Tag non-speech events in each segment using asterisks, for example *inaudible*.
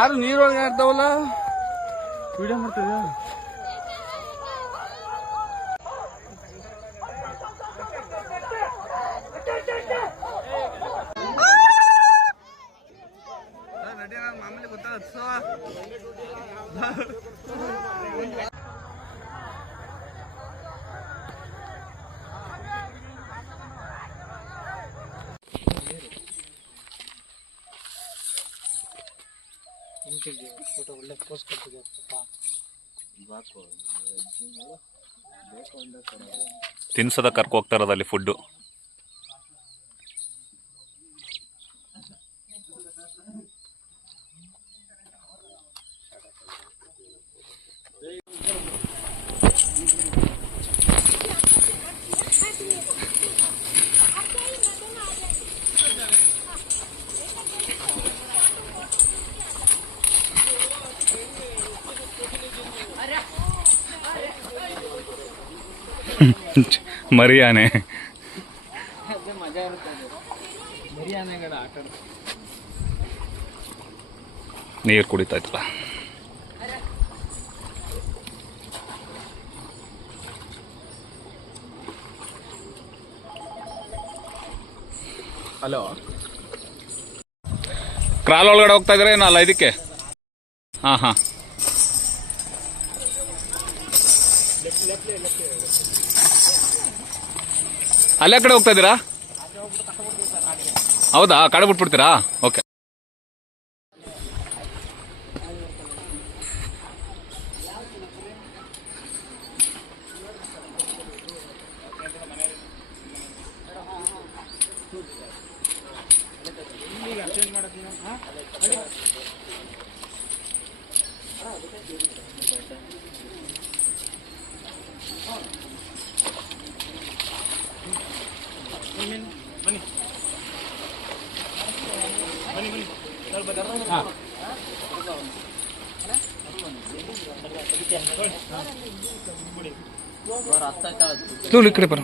ಆರು ನೀರೊಳಗೆ ಇರ್ತಾವಲ್ಲ ವಿಡಿಯೋ ಮಾಡ್ತಿದ್ಯಾ? ಮಾಮೂಲಿ ಗೊತ್ತಾಗ ತಿನ್ಸದ ಕರ್ಕೊ ಹೋಗ್ತಾ ಇರೋದು ಅಲ್ಲಿ ಫುಡ್ಡು ಮರಿಯಾನೆ ಮಜಾ *laughs* ಆನೆಗಳ ಆಟ ನೀರು ಕುಡಿತಾ ಇತ್ತಲ್ಲ ಹಲೋ. ಕ್ರಾಲ್ ಒಳಗಡೆ ಹೋಗ್ತಾ ಇದ್ರೆ ಅಲ್ಲ ಇದಕ್ಕೆ? ಹಾ ಹಾ. ಅಲ್ಲೇ ಕಡೆ ಹೋಗ್ತಾ ಇದ್ದೀರಾ? ಹೌದಾ? ಕಡೆ ಬಿಟ್ಬಿಡ್ತೀರಾ? ಓಕೆ. ಈ ಕಡೆ ಬರೋ.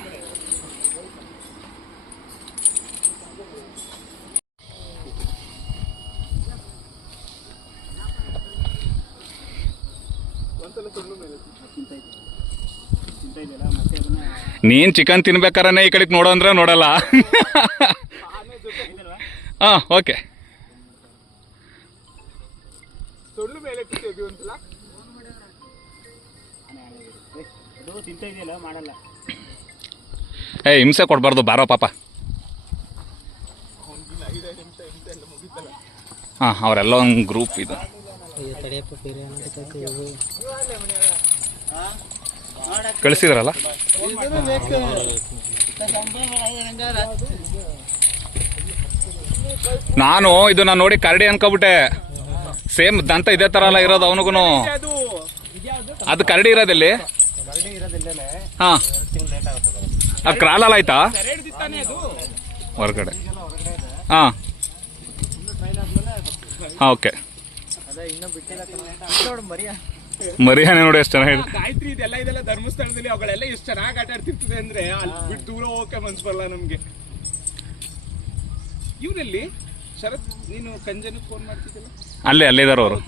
ನೀನ್ ಚಿಕನ್ ತಿನ್ಬೇಕಾರನೇ ಈ ಕಡೆಗೆ ನೋಡೋ ಅಂದ್ರೆ ನೋಡಲ್ಲ. *laughs* ಹಾ ಓಕೆ ಏ, ಹಿಂಸೆ ಕೊಡಬಾರ್ದು, ಬಾರೋ ಪಾಪ. ಹಾಂ, ಅವರೆಲ್ಲ ಒಂದು ಗ್ರೂಪ್ ಇದು. ಕಳಿಸಿದ್ರಲ್ಲ? ನಾನು ಇದನ್ನ ನೋಡಿ ಕರಡಿ ಅನ್ಕೋಬಿಟ್ಟೆ. ಸೇಮ್ ದಂತ ಇದೇ ತರ ಅಲ್ಲ ಇರೋದು ಅವನಿಗೂ ಅದು ಕರಡಿ ಇರೋದಲ್ಲಿ ಹಾ. ಅದು ಕ್ರಾಲಲ್ಲ ಆಯ್ತಾ? ಹೊರಗಡೆ. ಹಾಂ. ಹಾ ಓಕೆ. ಮರಿಯಾನೆ ನೋಡಿ ಎಷ್ಟು ಚೆನ್ನಾಗಿದೆ ಗಾಯತ್ರಿ ಇದೆಲ್ಲ ಇದೆಲ್ಲ ಧರ್ಮಸ್ಥಳದಲ್ಲಿ ಅವುಗಳೆಲ್ಲ ಎಷ್ಟು ಚೆನ್ನಾಗಿ ಆಟ ಆಡ್ತಿರ್ತದೆ ಅಂದ್ರೆ ಅಲ್ಲಿ ಬಿಟ್ಟು ದೂರ ಹೋಗಕ್ಕೆ ಮನ್ಸು ಬರಲ್ಲ ನಮ್ಗೆ. ಇವರಲ್ಲಿ? ಶರತ್ ನೀನು ಕಂಜನಿಗೆ ಫೋನ್ ಮಾಡ್ತಿದ್ದಿಲ್ಲ? ಅಲ್ಲೇ ಅಲ್ಲೇ ಇದಾರೆ ಅವರು?